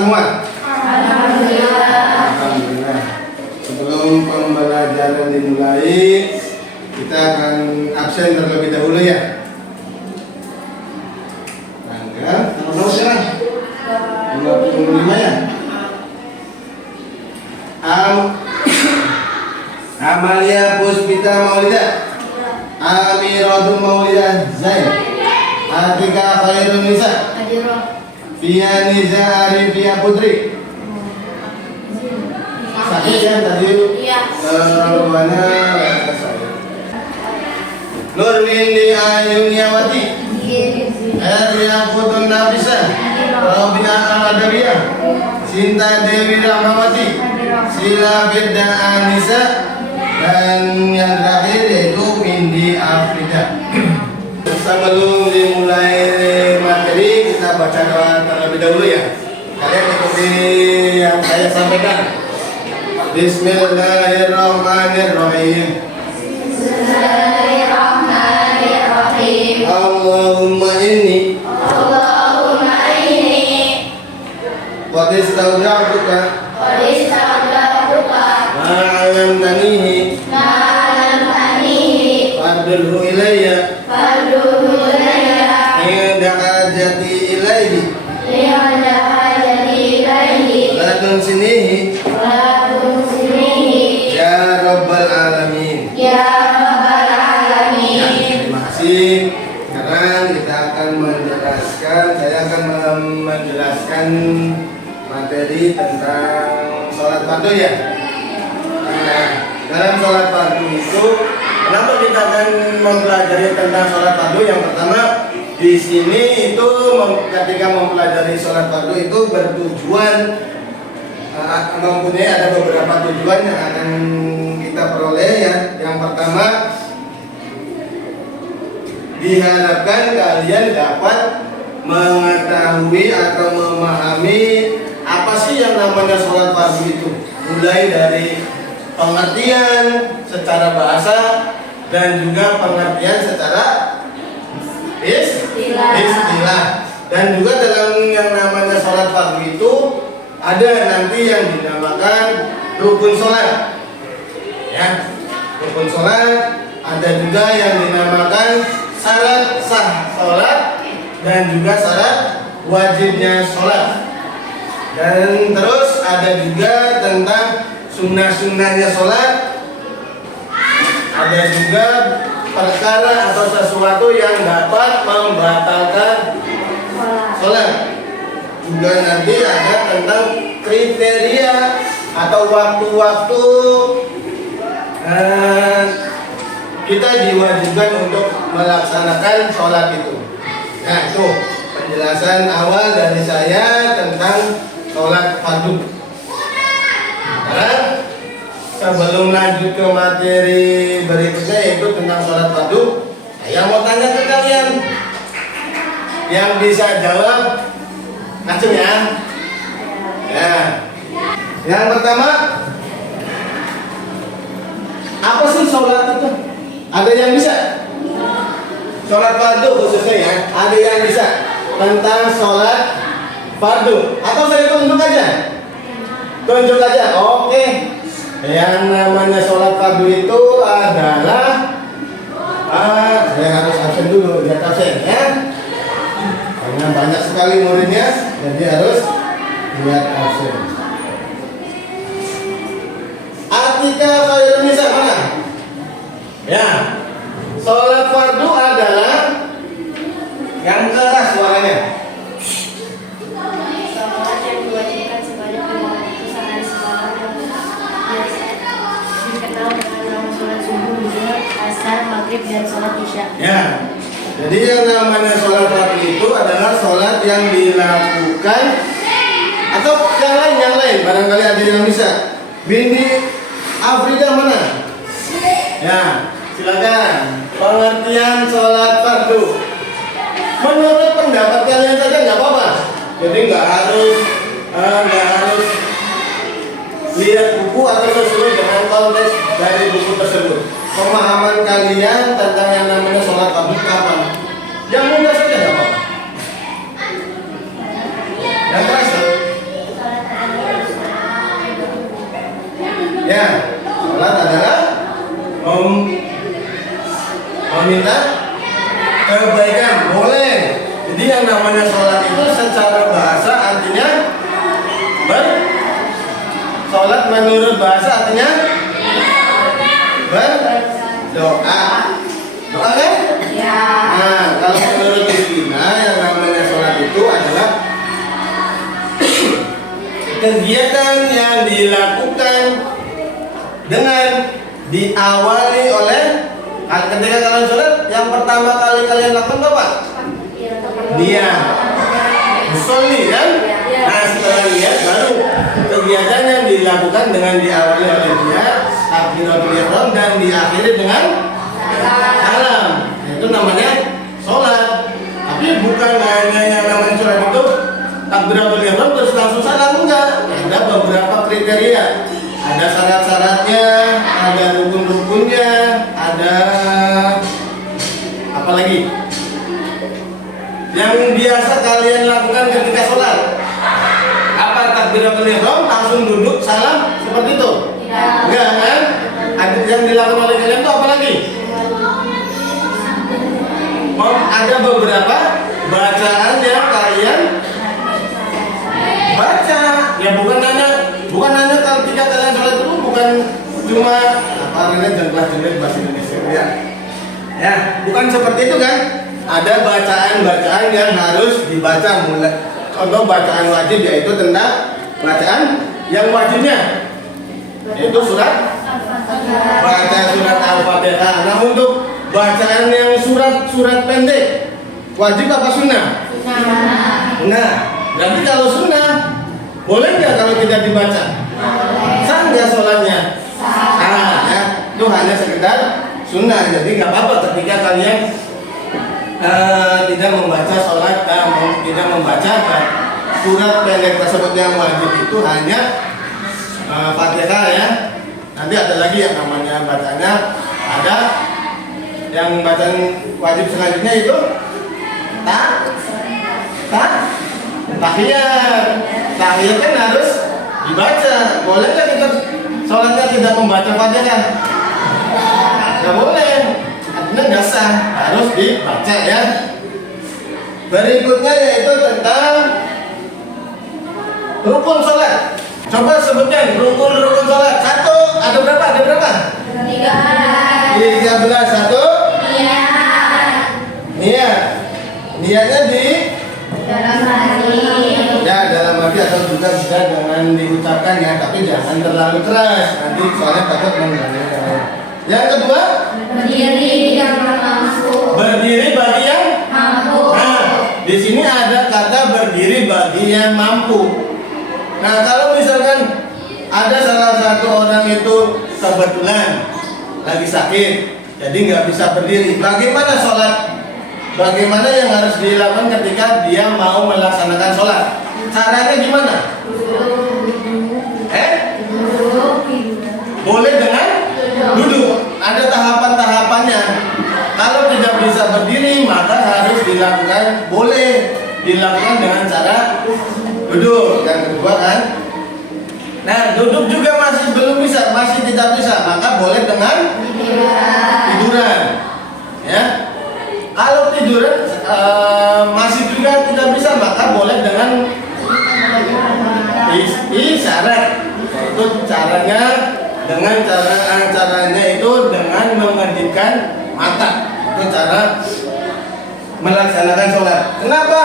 semua? Alhamdulillah. Alhamdulillah. Sebelum pembelajaran dimulai, kita akan absen terlebih dahulu ya. Tanggal berapa sekarang? 55 ya. Amalia Puspita Maulida, Amiratul Maulida Zain, Atika Khairun Nisa, Fia Niza Arifia Putri. Sakit ya tadi? Iya. Mana Nur Windi Ayuniawati, Erya Putun Nafisa, Robina Al-Adawiyah, Sinta Dewi Rahmawati, Sila Firda Anissa, dan yang terakhir yaitu Windy Afrida. Sebelum dimulai materi, kita baca doa terlebih dahulu ya. Kalian ikuti yang saya sampaikan. Bismillahirrahmanirrahim. Bismillahirrahmanirrahim. Allahumma inni qad istawda'tuka ma'alamtanihi fardulhu ilayya inda hajati ilayhi la tunsinihi ya rabbal alamin. Terima kasih. Sekarang kita akan saya akan menjelaskan materi tentang sholat fardu ya. Nah, dalam sholat fardu itu, kenapa kita akan mempelajari tentang sholat fardu? Yang pertama, di sini itu ketika mempelajari sholat fardu itu bertujuan mempunyai ada beberapa tujuan yang akan kita peroleh ya. Yang pertama, diharapkan kalian dapat mengetahui atau memahami apa sih yang namanya sholat fardu itu, mulai dari pengertian secara bahasa dan juga pengertian secara istilah. Dan juga dalam yang namanya sholat fardu itu ada nanti yang dinamakan rukun sholat ya. Rukun sholat, ada juga yang dinamakan syarat sah sholat dan juga syarat wajibnya sholat. Dan terus ada juga tentang sunnah-sunnahnya sholat. Ada juga perkara atau sesuatu yang dapat membatalkan sholat. Juga nanti ada tentang kriteria atau waktu-waktu kita diwajibkan untuk melaksanakan sholat itu. Nah, itu penjelasan awal dari saya tentang sholat fardu. Sekarang sebelum lanjut ke materi berikutnya yaitu tentang sholat fardu, saya mau tanya ke kalian. Yang bisa jawab langsung ya. Ya. Yang pertama, apa sih sholat itu? Ada yang bisa? Sholat fardu khususnya ya. Ada yang bisa tentang sholat fardu? Atau saya tunjuk aja? Tunjuk aja. Oke. Yang namanya sholat fardu itu adalah saya harus absen dulu, lihat absen ya. Karena banyak sekali muridnya, jadi harus lihat absen. Atika Khairun Nisa mana? Ya, sholat fardu adalah yang keras suaranya. Sholat yang diwajibkan sebanyak 5 waktu sehari semalam yang dikenal dengan nama sholat subuh, zuhur, asar, maghrib, dan sholat isya. Ya, jadi yang namanya sholat fardu itu adalah sholat yang dilakukan atau yang lain. Barangkali ada yang bisa. Windy Afrida mana? Ya, silakan. Pengertian sholat fardu. Menurut pendapat kalian saja nggak apa-apa. Jadi nggak harus lihat buku atau sesuai dengan konteks dari buku tersebut. Pemahaman kalian tentang yang namanya sholat fardu kapan? Yang mudah saja nggak apa-apa. Yang keras. Ya, sholat adalah meminta kebaikan, boleh. Jadi yang namanya sholat itu secara bahasa artinya sholat menurut bahasa artinya berdoa. Doa kan? Ya. Nah, kalau menurut istilah yang namanya sholat itu adalah kegiatan yang dilakukan dengan diawali oleh ketika kalian sholat, yang pertama kali kalian lakukan apa? Niat. Musolli kan? Nah, setelah niat baru kegiatan yang dilakukan dengan diawali oleh niat, takbiratul ihram dan diakhiri dengan salam. Itu namanya sholat. Tapi bukan hanya yang namanya sholat itu takbiratul ihram terus langsung salam, enggak. Ada beberapa kriteria. Ada syarat-syaratnya, ada rukun-rukunnya, ada apa lagi? Yang biasa kalian lakukan ketika sholat. Apa takbiratul ihram langsung duduk salam seperti itu? Enggak kan? Ada yang dilakukan oleh kalian itu apa lagi? Ada beberapa bacaan yang kalian baca. Ya bukan hanya kalau ketika kalian sholat itu bukan cuma apa namanya jelas bahasa Indonesia ya. Ya, bukan seperti itu kan? Ada bacaan-bacaan yang harus dibaca mulai. Contoh bacaan wajib yaitu tentang bacaan yang wajibnya yaitu baca surat Al-Fatihah. Nah, untuk bacaan yang surat pendek wajib apa sunnah? Nah, berarti kalau sunnah boleh nggak kalau tidak dibaca? Sah nggak sholatnya? Sah ya. Itu hanya sekedar sunnah. Jadi nggak apa-apa ketika kalian tidak membaca sholat, tidak membaca surat pendek tersebut. Yang wajib itu hanya Fatihah ya. Nanti ada lagi yang namanya bacanya, ada yang bacaan wajib selanjutnya itu tahiyat. Tahiyat kan harus dibaca. Boleh nggak kita sholatnya tidak membaca Fatihah? Nggak boleh. Artinya nggak sah, harus dibaca ya. Berikutnya yaitu tentang rukun sholat. Coba sebutkan rukun sholat. Satu, ada berapa? 13. Satu. Niat. Niatnya di Dalam hati. ya dalam hati atau juga bisa dengan diucapkan ya, tapi jangan terlalu keras. Nanti soalnya takut mengganggu. Yang kedua, Berdiri yang mampu. berdiri bagi yang Mampu. Nah, di sini ada kata berdiri bagi yang mampu. Nah, kalau misalkan ada salah satu orang itu kebetulan lagi sakit, jadi nggak bisa berdiri, bagaimana sholat? Bagaimana yang harus dilakukan ketika dia mau melaksanakan sholat? Caranya gimana? Boleh dengan duduk. Ada tahapan-tahapannya. Kalau tidak bisa berdiri, maka harus dilakukan, boleh dilakukan dengan cara duduk. Yang kedua kan, nah duduk juga masih belum bisa, masih tidak bisa, maka boleh dengan tiduran. Ya, kalau tiduran masih juga tidak bisa, maka boleh dengan isyarat. Itu caranya dengan caranya itu dengan mengedipkan mata. Itu cara melaksanakan sholat. Kenapa?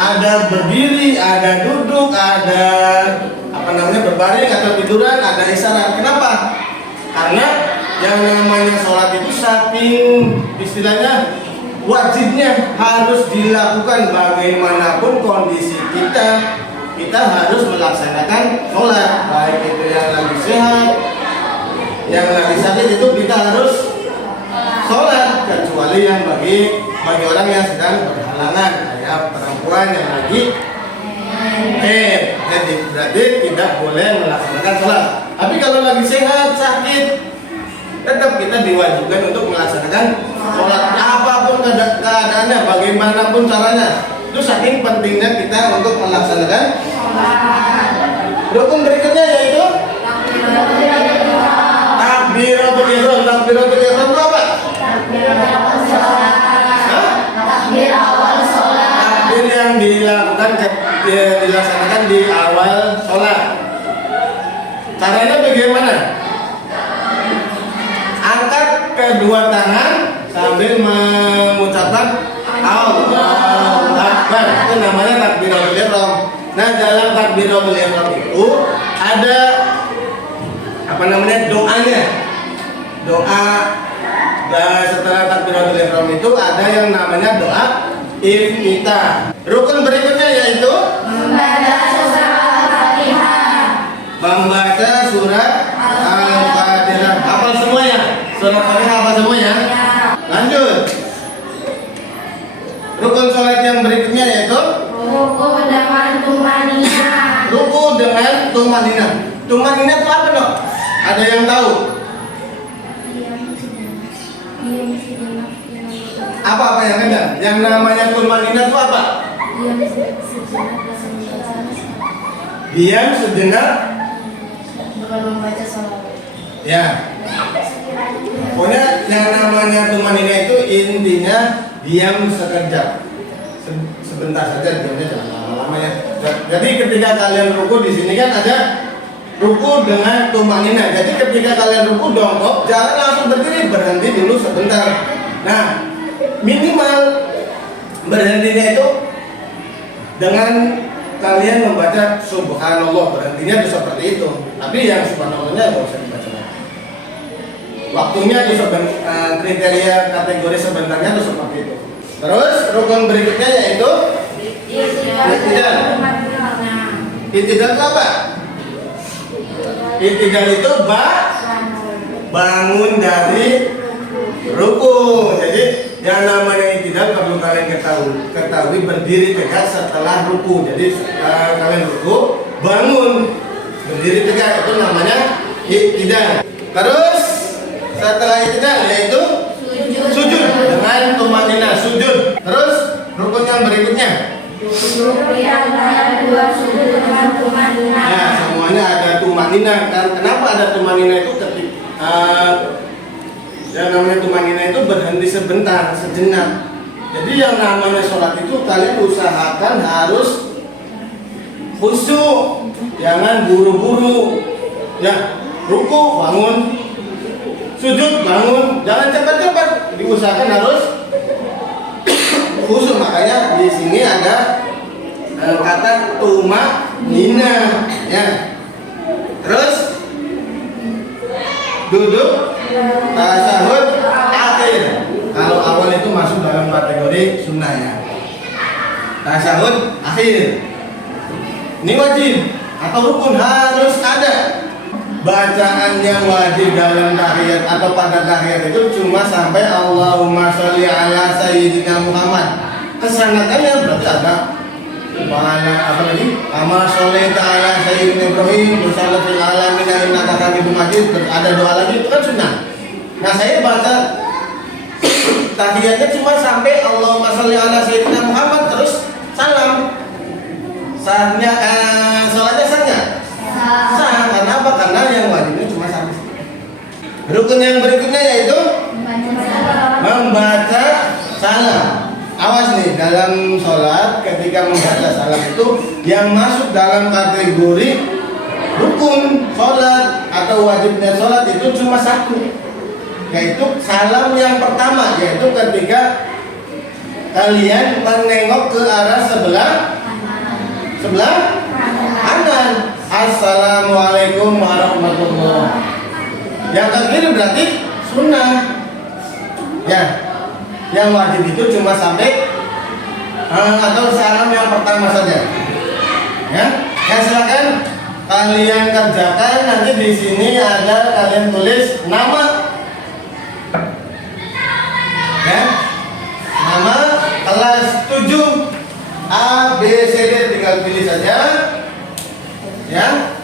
Ada berdiri, ada duduk, ada berbaring atau tiduran, ada isyarat. Kenapa? Karena yang namanya sholat itu saking istilahnya wajibnya harus dilakukan bagaimanapun kondisi kita harus melaksanakan sholat. Baik itu yang lagi sehat, yang lagi sakit, itu kita harus sholat, kecuali yang bagi orang yang sedang berhalangan, kayak perempuan yang lagi jadi berarti tidak boleh melaksanakan sholat. Tapi kalau lagi sehat, sakit, tetap kita diwajibkan untuk melaksanakan sholat. Apapun keadaannya, bagaimanapun caranya, itu saking pentingnya kita untuk melaksanakan. Rukun berikutnya yaitu dilaksanakan di awal sholat. Caranya bagaimana? Angkat kedua tangan sambil mengucapkan Allahu Akbar. Itu namanya takbiratul ihram. Nah, dalam takbiratul ihram itu ada doanya. Doa setelah takbiratul ihram itu ada yang namanya doa iftitah. Rukun berikutnya yaitu membaca surat Al-Fatihah. Hafal semuanya? Surat Al-Fatihah hafal semuanya? Lanjut. Rukun sholat yang berikutnya yaitu Ruku dengan tumanina. ruku dengan tumanina. Tumanina itu apa dok? Ada yang tahu? Apa yang ada? Yang namanya tumanina itu apa? Diam sejenak Bukan membaca sholat. ya. Pokoknya yang namanya tumanina itu intinya diam sekejap, sebentar saja, diamnya jangan lama-lama ya. Jadi ketika kalian ruku di sini kan ada ruku dengan tumanina. Jadi ketika kalian ruku dongkok, jangan langsung berdiri, berhenti dulu sebentar. Nah, minimal berhentinya itu dengan kalian membaca subhanallah, berhentinya itu seperti itu. Tapi yang subhanallahnya nggak usah dibaca lagi. Waktunya itu kriteria kategori sebenarnya itu seperti itu. Terus rukun berikutnya yaitu I'tidal. I'tidal itu apa? I'tidal itu bangun dari ruku. Jadi yang namanya i'tidal perlu kalian ketahui berdiri tegak setelah ruku. Jadi kalian ruku, bangun, berdiri tegak, itu namanya i'tidal. Terus setelah i'tidal yaitu sujud dengan tumanina, sujud. Terus rukun yang berikutnya. Ya, semuanya ada tumanina. Kenapa ada tumanina itu? Yang namanya tumanina itu berhenti sebentar, sejenak. Jadi yang namanya sholat itu kalian usahakan harus khusyuk, jangan buru-buru. Ya, ruku bangun, sujud bangun, jangan cepat-cepat. Diusahakan harus khusyuk. Makanya di sini ada kata tumanina. Ya. Terus duduk tasyahud akhir. Kalau awal itu masuk dalam kategori sunnah ya. Tasyahud akhir. Ini wajib atau rukun, harus ada. Bacaan yang wajib dalam tahiyat atau pada tahiyat itu cuma sampai Allahumma sholli ala sayyidina Muhammad. Kesanatannya berarti ada mana apa lagi? Amma sholli ta'ala sayyidina Ibrahim wa sallallahu fil alamin innaka hamidum majid. Ada doa lagi, itu kan sunnah. Nah, saya baca tahiyatnya cuma sampai Allahumma sholli ala sayyidina Muhammad terus salam. Sahnya salatnya sahnya? Sah. Karena apa? Karena yang wajibnya cuma sampai situ. Rukun yang berikutnya yaitu membaca salam. Awas nih, dalam sholat ketika membaca salam itu yang masuk dalam kategori rukun sholat atau wajibnya sholat itu cuma satu, yaitu salam yang pertama, yaitu ketika kalian menengok ke arah sebelah kanan. Assalamualaikum warahmatullahi wabarakatuh. Yang ke kiri berarti sunnah. Ya, yang wajib itu cuma sampai atau salam yang pertama saja. Ya, silakan kalian kerjakan. Nanti di sini ada kalian tulis nama. Ya, nama kelas 7 A, B, C, D, tinggal pilih saja. Ya.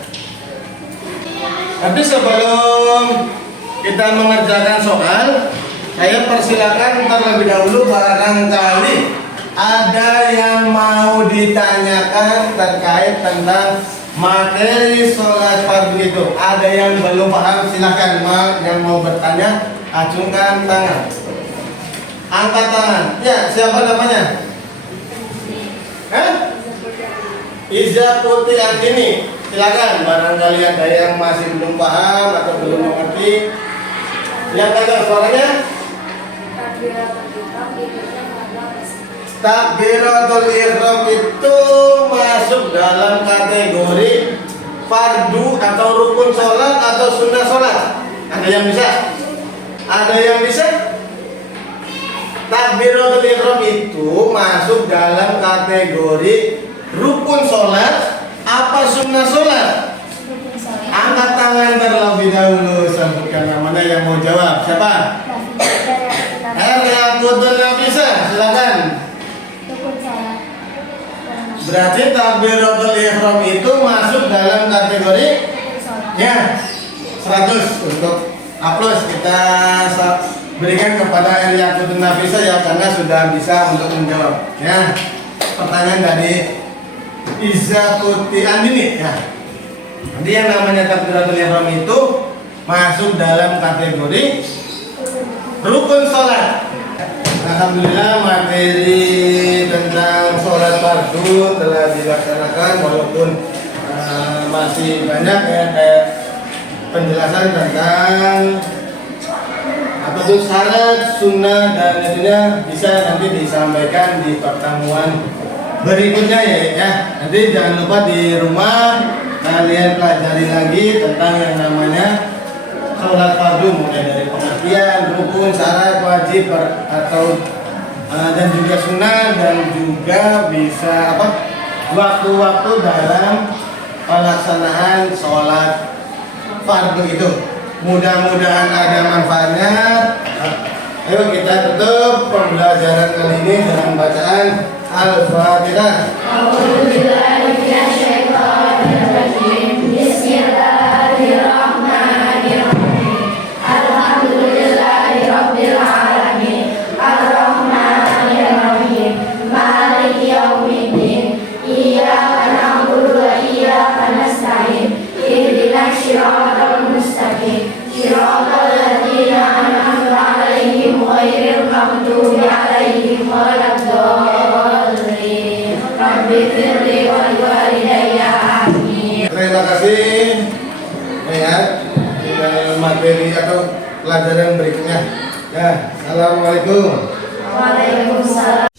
Tapi sebelum kita mengerjakan soal, saya persilakan terlebih dahulu barangkali ada yang mau ditanyakan terkait tentang materi sholat fardu itu. Ada yang belum paham, silakan. Yang mau bertanya, acungkan tangan, angkat tangan. Ya, siapa namanya? Iza putih artini. Silakan barangkali ada yang masih belum paham atau belum mengerti. Yang kagak suaranya? Takbiratul ihram itu masuk dalam kategori fardu atau rukun sholat atau sunnah sholat. Ada yang bisa? Ada yang bisa? Takbiratul ihram itu masuk dalam kategori rukun sholat apa sunnah sholat? Angkat tangan terlebih dahulu, sebutkan namanya yang mau jawab. Siapa? Riyadul Nafisa, silakan. Berarti takbiratul ihram itu masuk dalam kategori ya 100 untuk aplaus kita berikan kepada Riyadul Nafisa ya karena sudah bisa untuk menjawab. Ya, pertanyaan dari Iza Putih Andini ya. Jadi yang namanya takbiratul ihram itu masuk dalam kategori rukun sholat. Alhamdulillah materi tentang sholat fardu telah dilaksanakan walaupun masih banyak ya penjelasan tentang apa itu syarat, sunnah dan tentunya bisa nanti disampaikan di pertemuan berikutnya ya. Nanti jangan lupa di rumah kalian pelajari lagi tentang yang namanya sholat fardu mulai dari pengertian, rukun, syarat, wajib atau dan juga sunnah dan juga bisa waktu-waktu dalam pelaksanaan sholat fardu itu. Mudah-mudahan ada manfaatnya. Ayo kita tutup pembelajaran kali ini dengan bacaan Al-Fatihah. Terima kasih. Lihat materi atau pelajaran berikutnya. Ya, assalamualaikum. Waalaikumsalam.